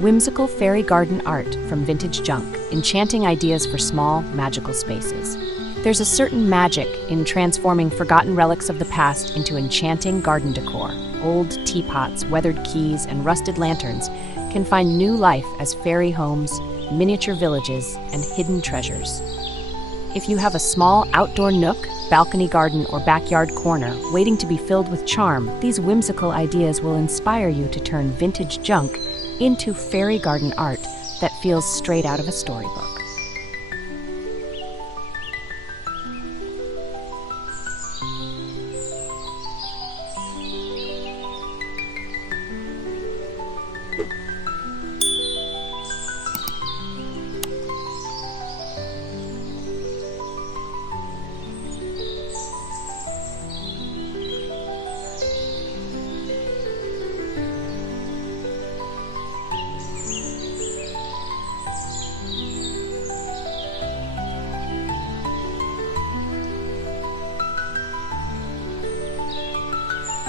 Whimsical fairy garden art from vintage junk, enchanting ideas for small, magical spaces. There's a certain magic in transforming forgotten relics of the past into enchanting garden decor. Old teapots, weathered keys, and rusted lanterns can find new life as fairy homes, miniature villages, and hidden treasures. If you have a small outdoor nook, balcony garden, or backyard corner waiting to be filled with charm, these whimsical ideas will inspire you to turn vintage junk into fairy garden art that feels straight out of a storybook.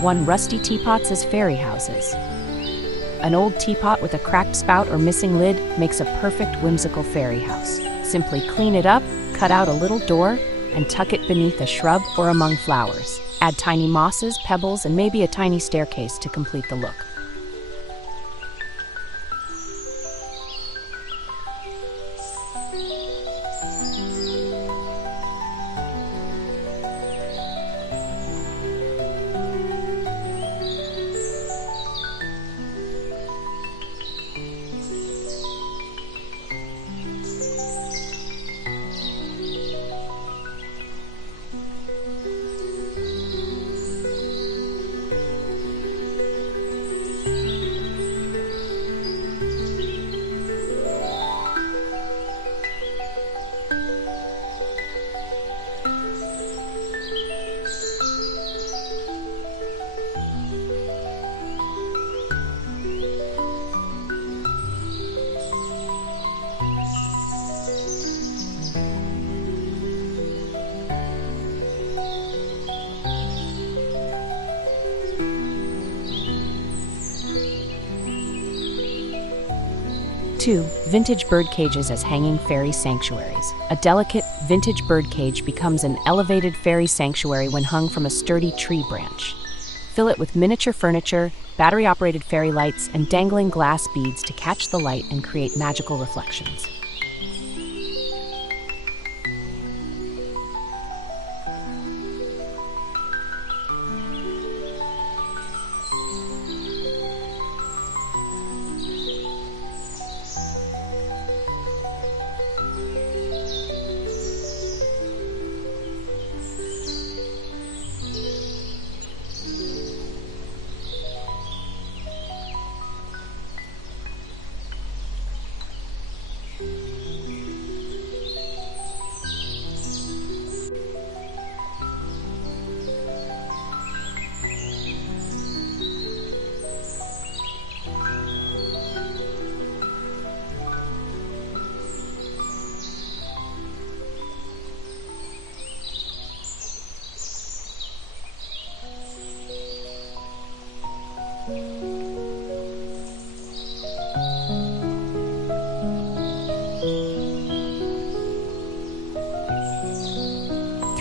One rusty teapots as fairy houses. An old teapot with a cracked spout or missing lid makes a perfect whimsical fairy house. Simply clean it up, cut out a little door, and tuck it beneath a shrub or among flowers. Add tiny mosses, pebbles, and maybe a tiny staircase to complete the look. Two, vintage birdcages as hanging fairy sanctuaries. A delicate, vintage birdcage becomes an elevated fairy sanctuary when hung from a sturdy tree branch. Fill it with miniature furniture, battery-operated fairy lights, and dangling glass beads to catch the light and create magical reflections.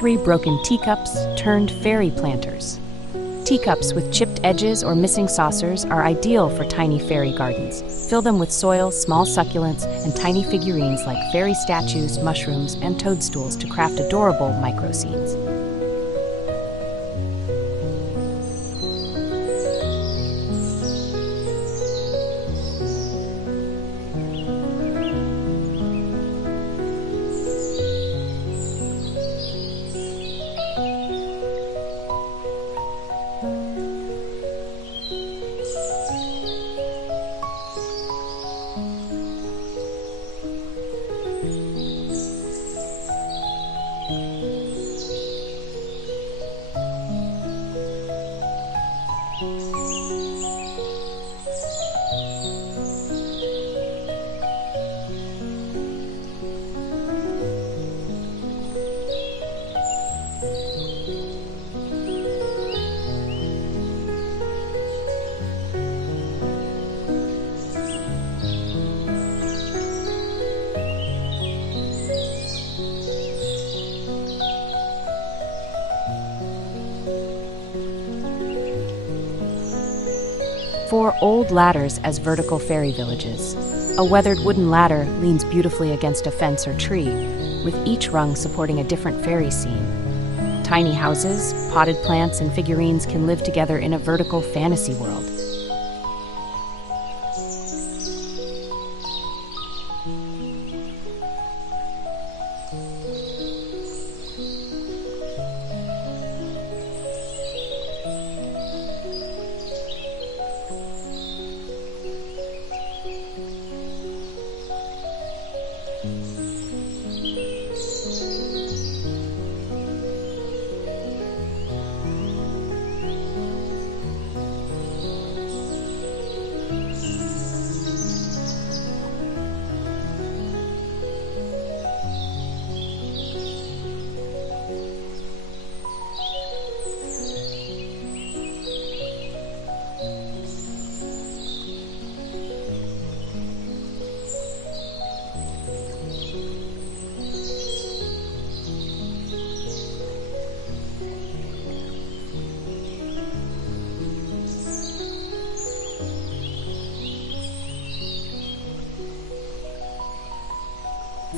Three broken teacups turned fairy planters. Teacups with chipped edges or missing saucers are ideal for tiny fairy gardens. Fill them with soil, small succulents, and tiny figurines like fairy statues, mushrooms, and toadstools to craft adorable micro-scenes. 4 old ladders as vertical fairy villages. A weathered wooden ladder leans beautifully against a fence or tree, with each rung supporting a different fairy scene. Tiny houses, potted plants, and figurines can live together in a vertical fantasy world.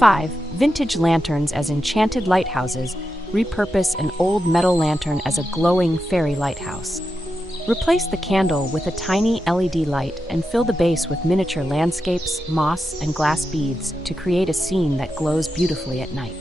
Five, vintage lanterns as enchanted lighthouses repurpose an old metal lantern as a glowing fairy lighthouse. Replace the candle with a tiny LED light and fill the base with miniature landscapes, moss, and glass beads to create a scene that glows beautifully at night.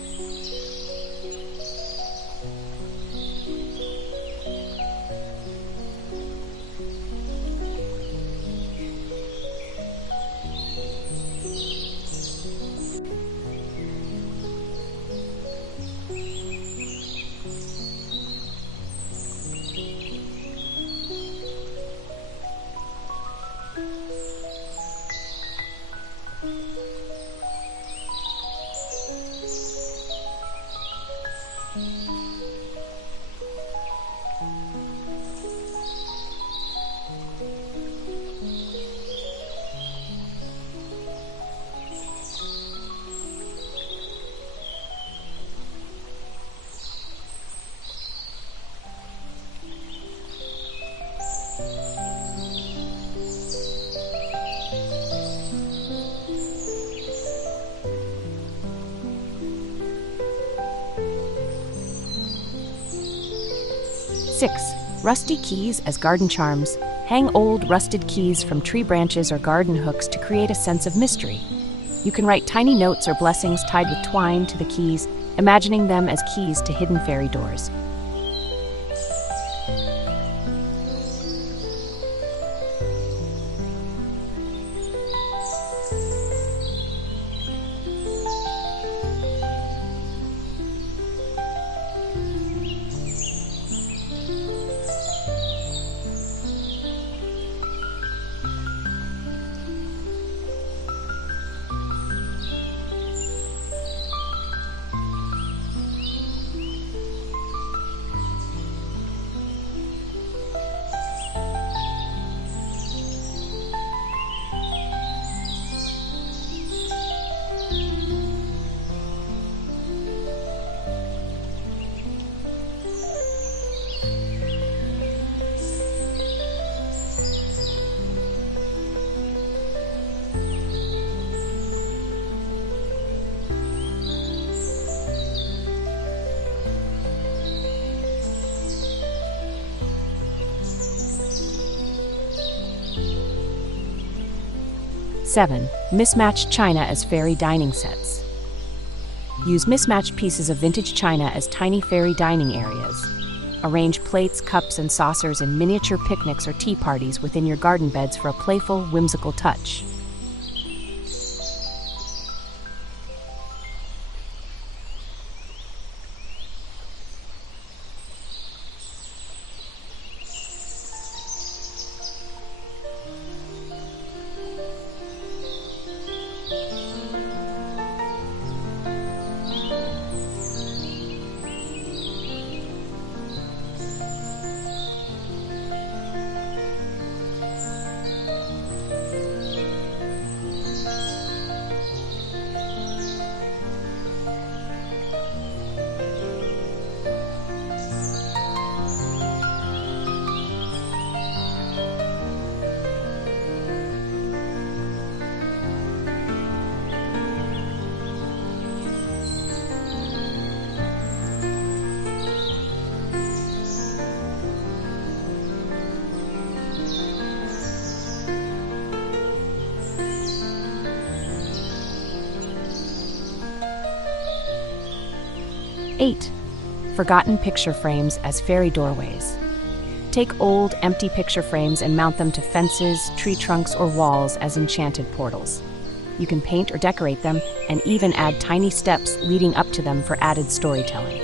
Six, rusty keys as garden charms. Hang old, rusted keys from tree branches or garden hooks to create a sense of mystery. You can write tiny notes or blessings tied with twine to the keys, imagining them as keys to hidden fairy doors. Seven, mismatched china as fairy dining sets. Use mismatched pieces of vintage china as tiny fairy dining areas. Arrange plates, cups, and saucers in miniature picnics or tea parties within your garden beds for a playful, whimsical touch. 8. Forgotten picture frames as fairy doorways. Take old, empty picture frames and mount them to fences, tree trunks, or walls as enchanted portals. You can paint or decorate them and even add tiny steps leading up to them for added storytelling.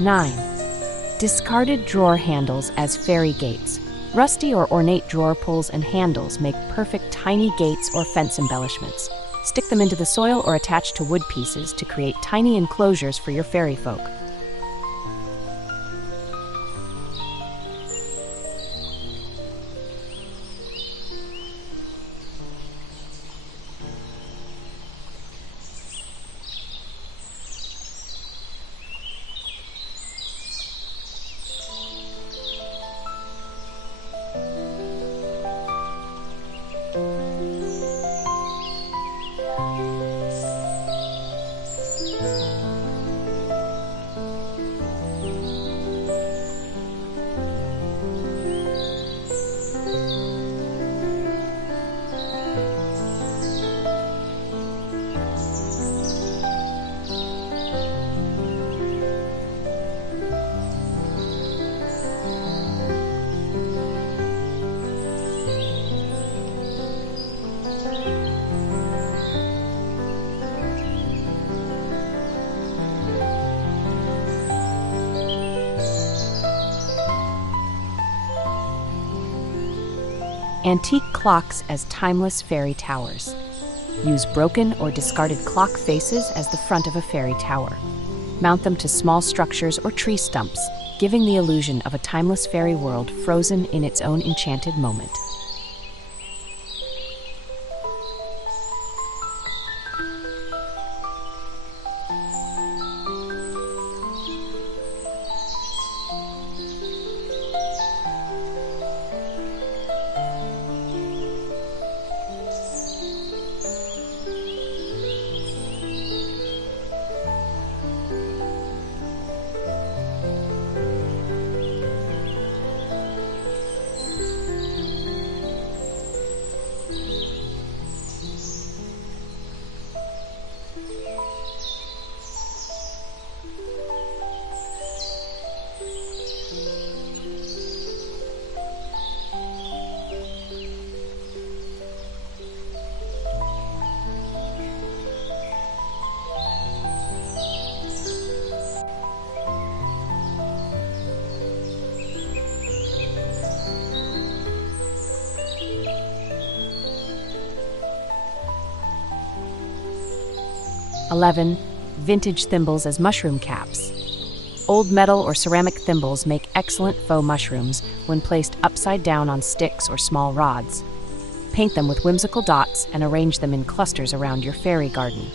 Nine. Discarded drawer handles as fairy gates. Rusty or ornate drawer pulls and handles make perfect tiny gates or fence embellishments. Stick them into the soil or attach to wood pieces to create tiny enclosures for your fairy folk. Antique clocks as timeless fairy towers. Use broken or discarded clock faces as the front of a fairy tower. Mount them to small structures or tree stumps, giving the illusion of a timeless fairy world frozen in its own enchanted moment. (11) Vintage thimbles as mushroom caps. Old metal or ceramic thimbles make excellent faux mushrooms when placed upside down on sticks or small rods. Paint them with whimsical dots and arrange them in clusters around your fairy garden.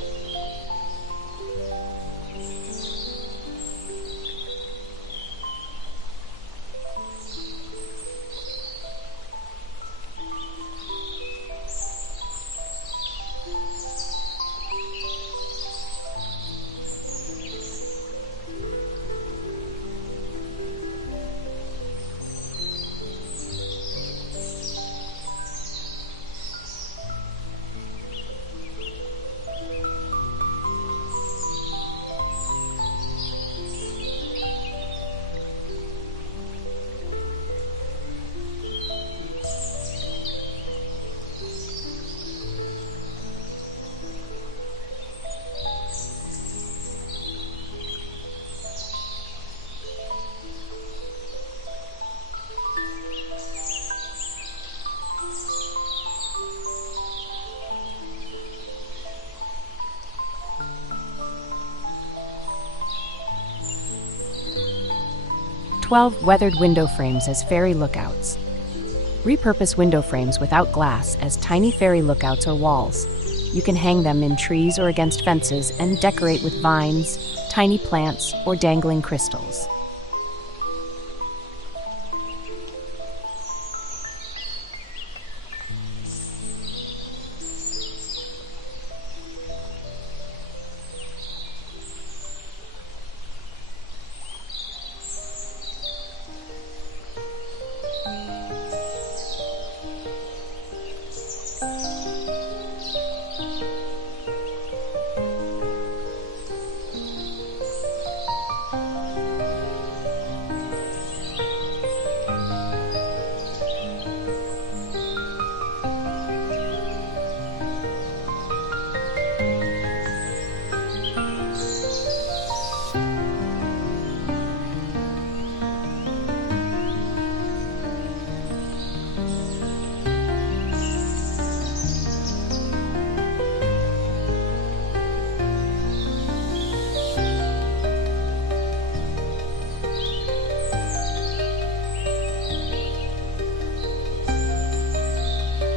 12 weathered window frames as fairy lookouts. Repurpose window frames without glass as tiny fairy lookouts or walls. You can hang them in trees or against fences and decorate with vines, tiny plants, or dangling crystals.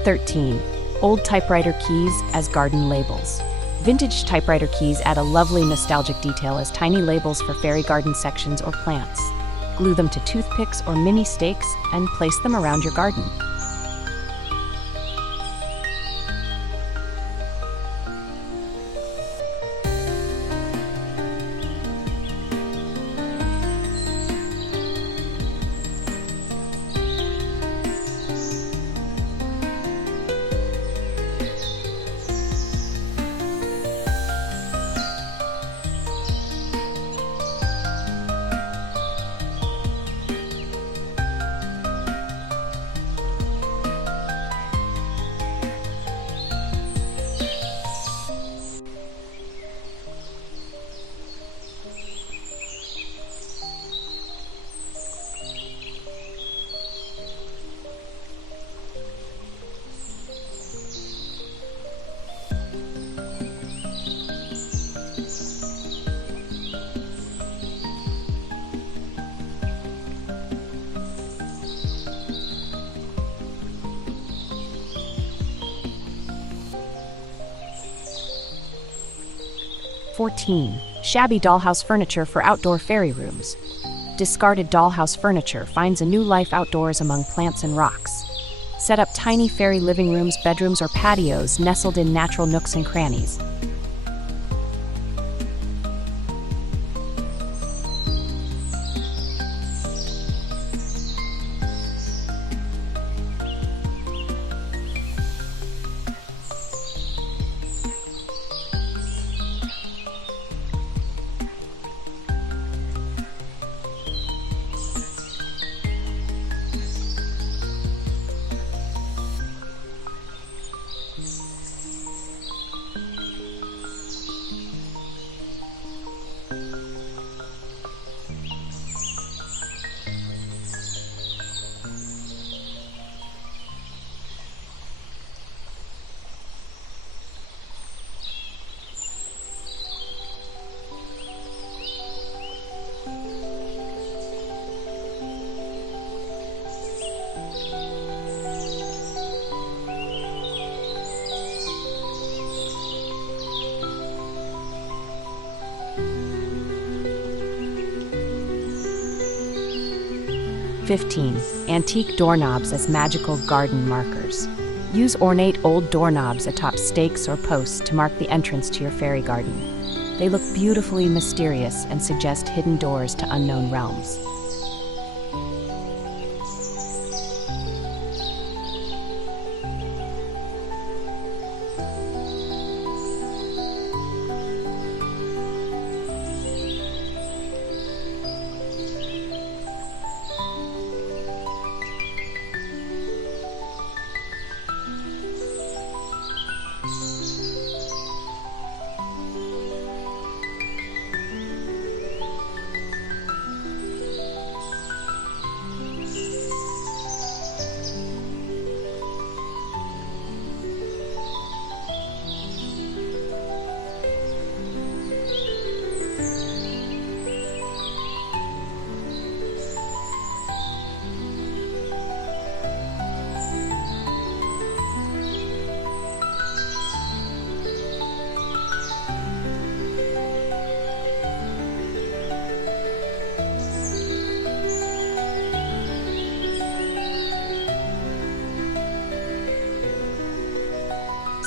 "13. Old typewriter keys as garden labels. Vintage typewriter keys add a lovely nostalgic detail as tiny labels for fairy garden sections or plants. Glue them to toothpicks or mini stakes and place them around your garden. "14. Shabby dollhouse furniture for outdoor fairy rooms. Discarded dollhouse furniture finds a new life outdoors among plants and rocks. Set up tiny fairy living rooms, bedrooms, or patios nestled in natural nooks and crannies. "15. Antique doorknobs as magical garden markers. Use ornate old doorknobs atop stakes or posts to mark the entrance to your fairy garden. They look beautifully mysterious and suggest hidden doors to unknown realms.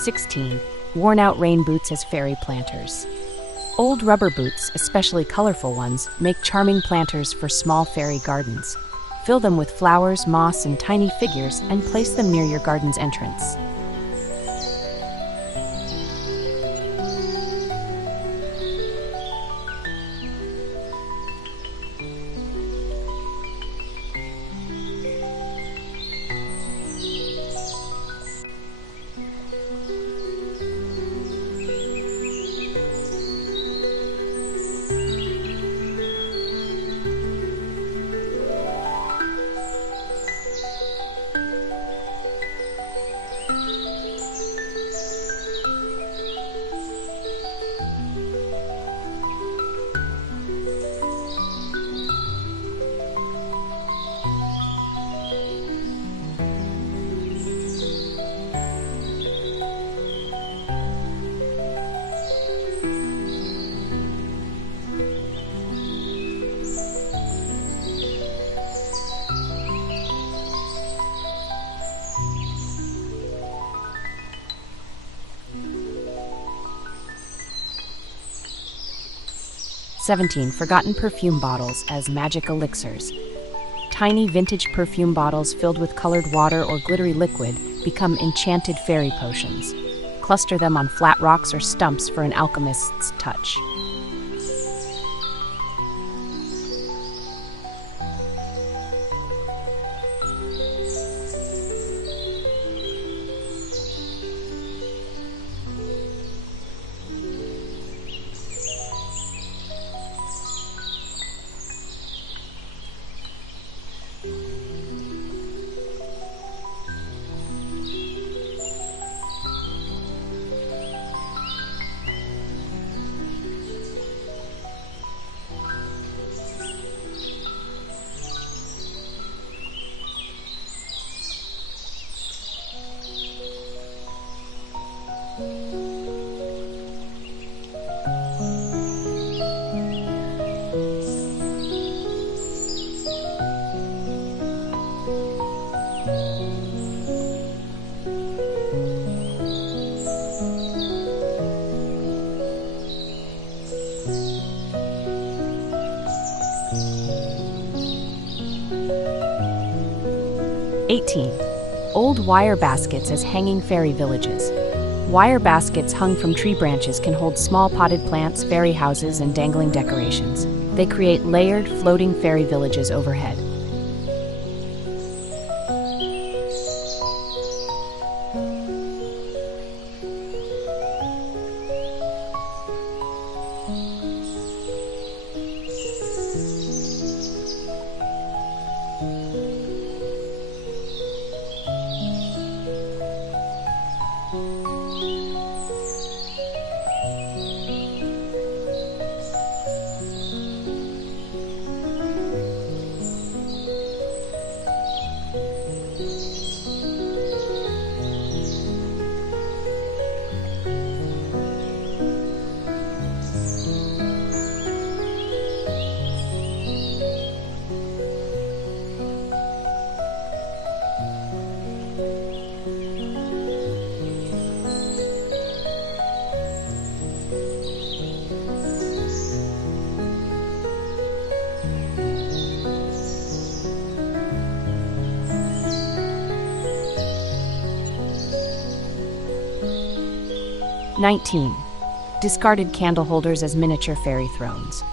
16. Worn-out rain boots as fairy planters. Old rubber boots, especially colorful ones, make charming planters for small fairy gardens. Fill them with flowers, moss, and tiny figures and place them near your garden's entrance. Forgotten perfume bottles as magic elixirs. Tiny vintage perfume bottles filled with colored water or glittery liquid become enchanted fairy potions. Cluster them on flat rocks or stumps for an alchemist's touch. Old wire baskets as hanging fairy villages. Wire baskets hung from tree branches can hold small potted plants, fairy houses, and dangling decorations. They create layered, floating fairy villages overhead. Discarded candle holders as miniature fairy thrones.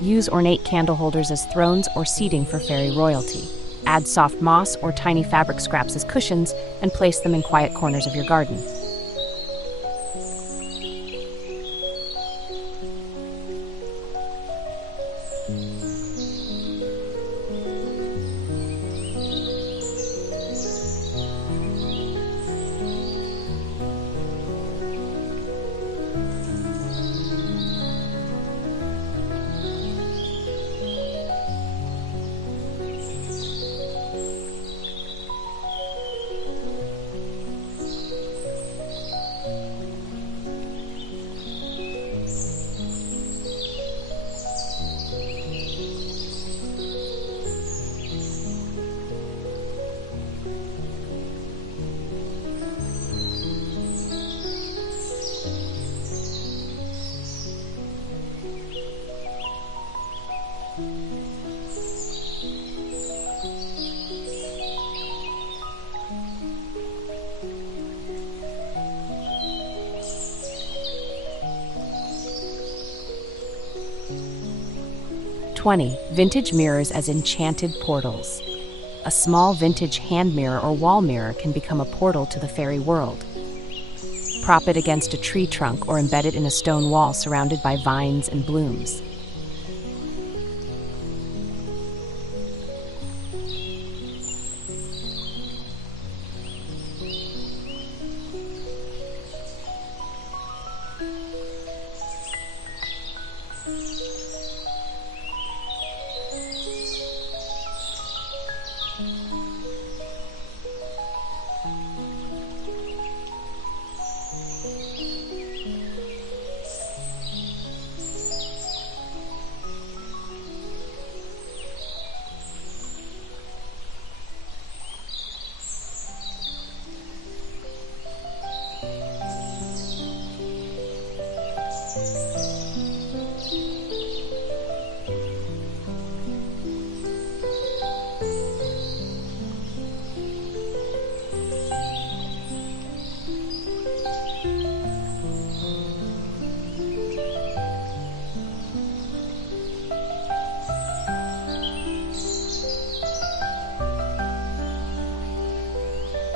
Use ornate candle holders as thrones or seating for fairy royalty. Add soft moss or tiny fabric scraps as cushions and place them in quiet corners of your garden. 20. Vintage mirrors as enchanted portals. A small vintage hand mirror or wall mirror can become a portal to the fairy world. Prop it against a tree trunk or embed it in a stone wall surrounded by vines and blooms.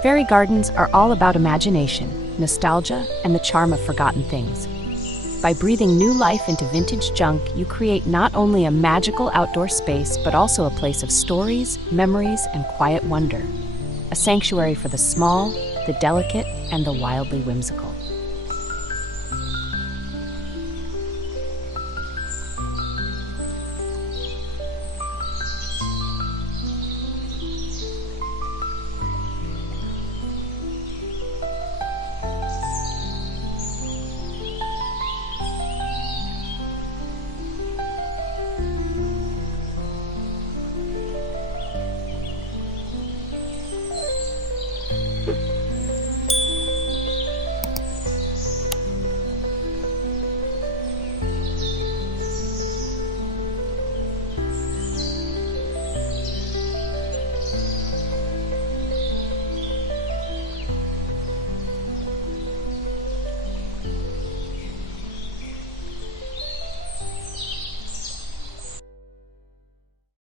Fairy gardens are all about imagination, nostalgia, and the charm of forgotten things. By breathing new life into vintage junk, you create not only a magical outdoor space, but also a place of stories, memories, and quiet wonder. A sanctuary for the small, the delicate, and the wildly whimsical.